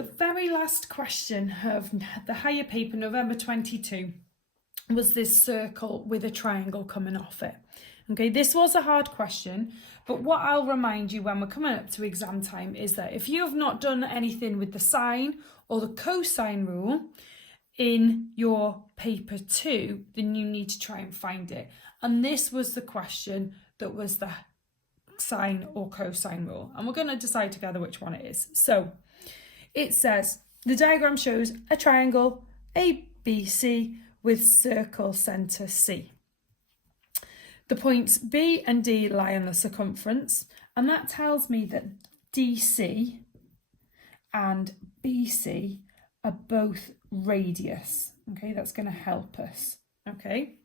The very last question of the higher paper, November 22, was this circle with a triangle coming off it. Okay, this was a hard question, but what I'll remind you when we're coming up to exam time is that if you have not done anything with the sine or the cosine rule in your paper 2, then you need to try and find it. And this was the question that was the sine or cosine rule. And we're going to decide together which one it is. So it says the diagram shows a triangle ABC with circle centre C. The points B and D lie on the circumference, and that tells me that DC and BC are both radius. Okay, that's going to help us. Okay,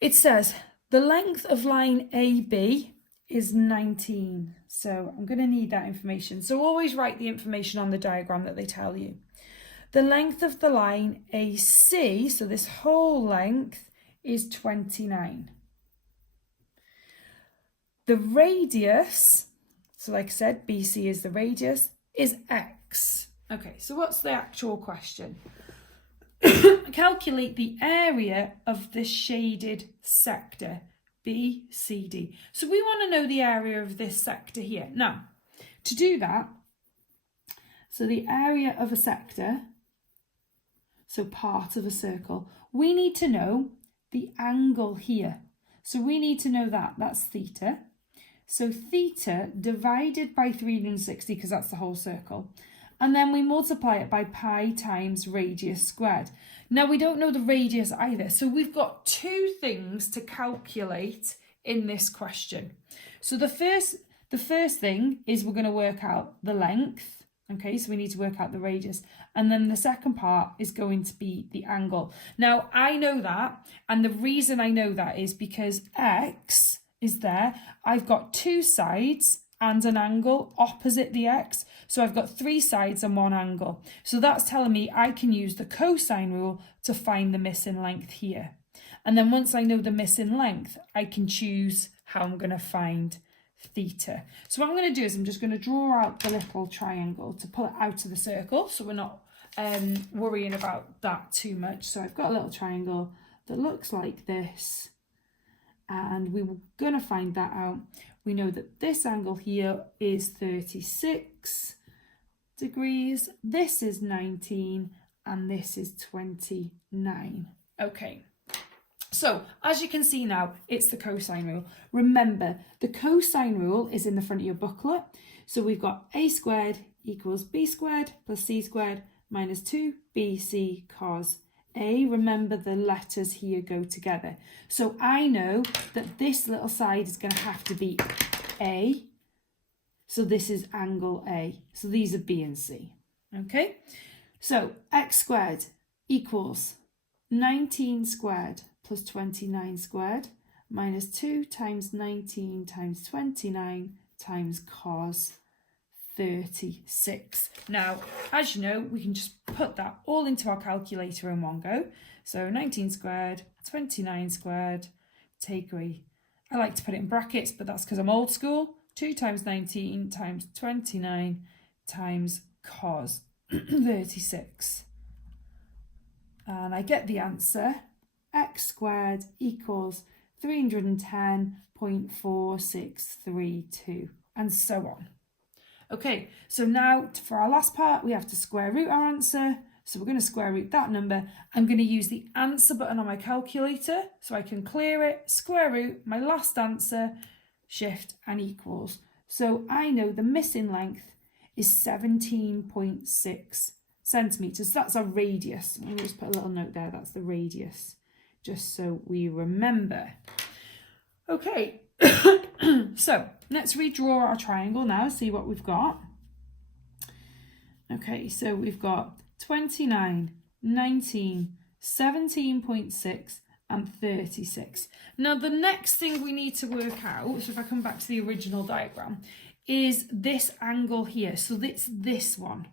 it says the length of line AB is 19. So I'm going to need that information. So always write the information on the diagram that they tell you. The length of the line AC, so this whole length, is 29. The radius, so like I said, BC is the radius, is X. Okay, so what's the actual question? Calculate the area of the shaded sector, BCD. So we want to know the area of this sector here. Now, to do that, so the area of a sector, so part of a circle, we need to know the angle here. So we need to know that, that's theta. So theta divided by 360, because that's the whole circle. And then we multiply it by pi times radius squared. Now we don't know the radius either. So we've got two things to calculate in this question. So the first thing is we're going to work out the length. Okay, so we need to work out the radius. And then the second part is going to be the angle. Now I know that. And the reason I know that is because X is there. I've got two sides and an angle opposite the X. So I've got three sides and one angle. So that's telling me I can use the cosine rule to find the missing length here. And then once I know the missing length, I can choose how I'm going to find theta. So what I'm going to do is I'm just going to draw out the little triangle to pull it out of the circle. So we're not worrying about that too much. So I've got a little triangle that looks like this. And we were going to find that out. We know that this angle here is 36 degrees, this is 19, and this is 29. Okay, so as you can see now, it's the cosine rule. Remember, the cosine rule is in the front of your booklet. So we've got a squared equals b squared plus c squared minus 2bc cos A. Remember, the letters here go together. So I know that this little side is going to have to be A. So this is angle A. So these are B and C. Okay. So x squared equals 19 squared plus 29 squared minus 2 times 19 times 29 times cos 36. Now, as you know, we can just put that all into our calculator in one go. So 19 squared, 29 squared, take away, I like to put it in brackets, but that's because I'm old school. 2 times 19 times 29 times cos 36. And I get the answer, x squared equals 310.4632, and so on. Okay, so now for our last part, we have to square root our answer. So we're going to square root that number. I'm going to use the answer button on my calculator so I can clear it, square root my last answer, shift and equals. So I know the missing length is 17.6 centimetres. That's our radius. Let me just put a little note there. That's the radius, just so we remember. Okay. So let's redraw our triangle now, see what we've got. Okay, so we've got 29, 19, 17.6 and 36. Now the next thing we need to work out, so if I come back to the original diagram, is this angle here. So it's this one.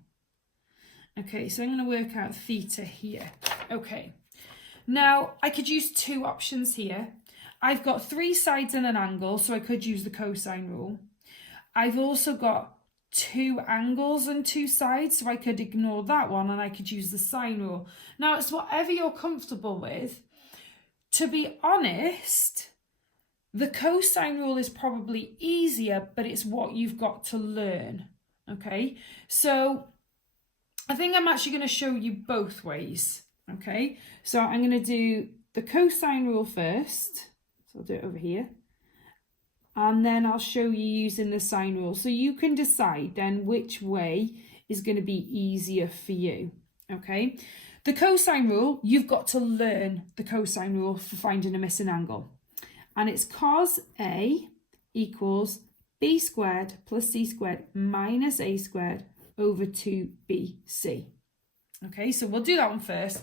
Okay, so I'm going to work out theta here. Okay, now I could use two options here. I've got three sides and an angle, so I could use the cosine rule. I've also got two angles and two sides, so I could ignore that one and I could use the sine rule. Now it's whatever you're comfortable with. To be honest, the cosine rule is probably easier, but it's what you've got to learn, okay? So I think I'm actually going to show you both ways, okay? So I'm going to do the cosine rule first, so I'll do it over here. And then I'll show you using the sine rule. So you can decide then which way is going to be easier for you, okay? The cosine rule, you've got to learn the cosine rule for finding a missing angle. And it's cos A equals b squared plus c squared minus a squared over 2bc. Okay, so we'll do that one first.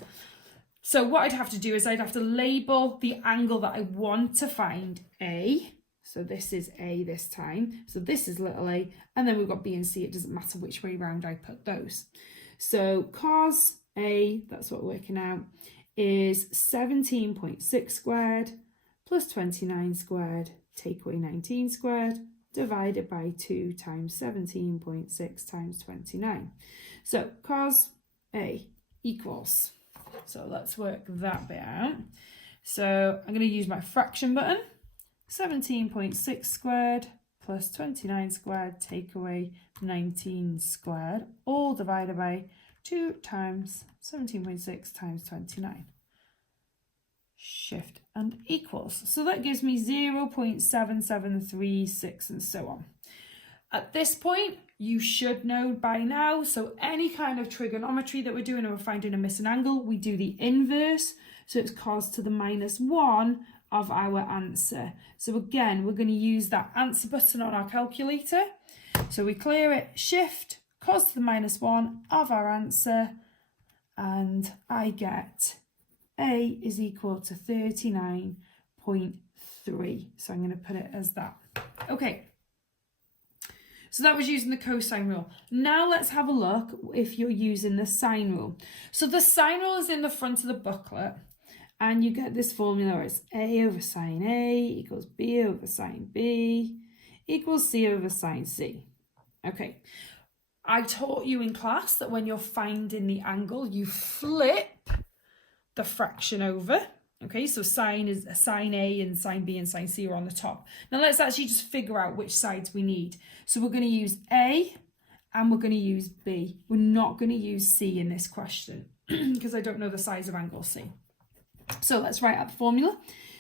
So what I'd have to do is I'd have to label the angle that I want to find A. So this is A this time. So this is little a. And then we've got B and C. It doesn't matter which way round I put those. So cos A, that's what we're working out, is 17.6 squared plus 29 squared, take away 19 squared, divided by 2 times 17.6 times 29. So cos A equals, so let's work that bit out. So I'm going to use my fraction button. 17.6 squared plus 29 squared, take away 19 squared, all divided by 2 times 17.6 times 29. Shift and equals. So that gives me 0.7736 and so on. At this point, you should know by now, so any kind of trigonometry that we're doing and we're finding a missing angle, we do the inverse. So it's cos to the minus 1 of our answer. So again, we're going to use that answer button on our calculator. So we clear it, shift, cos to the minus 1 of our answer, and I get A is equal to 39.3. So I'm going to put it as that. Okay. So that was using the cosine rule. Now let's have a look if you're using the sine rule. So the sine rule is in the front of the booklet, and you get this formula. It's A over sine A equals B over sine B equals C over sine C. Okay. I taught you in class that when you're finding the angle, you flip the fraction over. Okay, so sine A and sine B and sine C are on the top. Now let's actually just figure out which sides we need. So we're going to use A and we're going to use B. We're not going to use C in this question because I don't know the size of angle C. So let's write out the formula.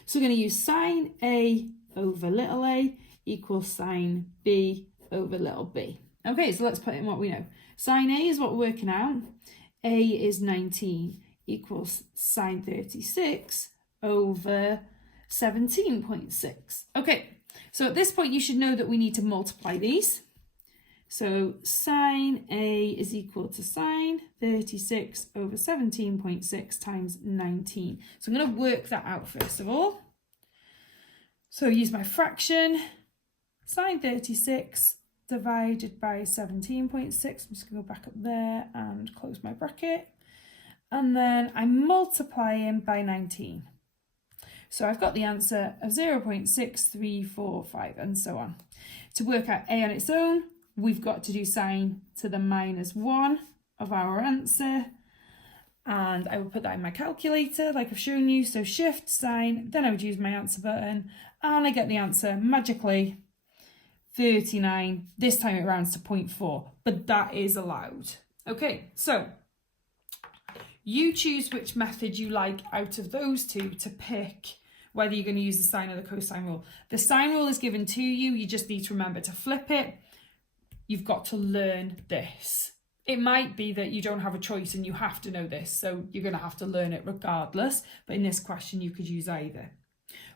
So we're going to use sine A over little a equals sine B over little b. Okay, so let's put in what we know. Sine A is what we're working out. A is 19 equals sine 36 over 17.6. Okay, so at this point you should know that we need to multiply these. So sine A is equal to sine 36 over 17.6 times 19. So I'm going to work that out first of all. So use my fraction, sine 36 divided by 17.6. I'm just going to go back up there and close my bracket. And then I'm multiplying by 19. So I've got the answer of 0.6345 and so on. To work out A on its own, we've got to do sine to the minus 1 of our answer. And I will put that in my calculator like I've shown you. So shift sine, then I would use my answer button and I get the answer magically 39. This time it rounds to 0.4, but that is allowed. Okay, so you choose which method you like out of those two to pick whether you're going to use the sine or the cosine rule. The sine rule is given to you. You just need to remember to flip it. You've got to learn this. It might be that you don't have a choice and you have to know this, so you're going to have to learn it regardless. But in this question, you could use either.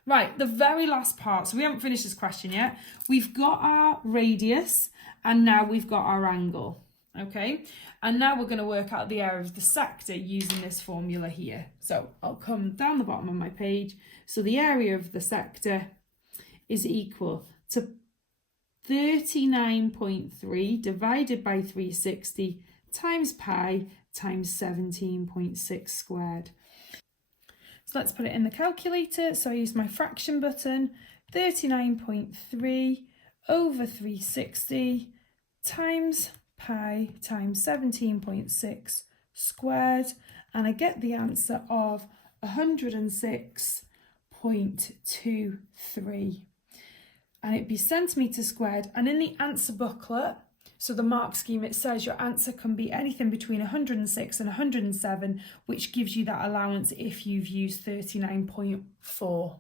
Right, the very last part. So we haven't finished this question yet. We've got our radius and now we've got our angle. Okay, and now we're going to work out the area of the sector using this formula here. So I'll come down the bottom of my page. So the area of the sector is equal to 39.3 divided by 360 times pi times 17.6 squared. So let's put it in the calculator. So I use my fraction button, 39.3 over 360 times pi times 17.6 squared, and I get the answer of 106.23. And it'd be centimetre squared. And in the answer booklet, so the mark scheme, it says your answer can be anything between 106 and 107, which gives you that allowance if you've used 39.4.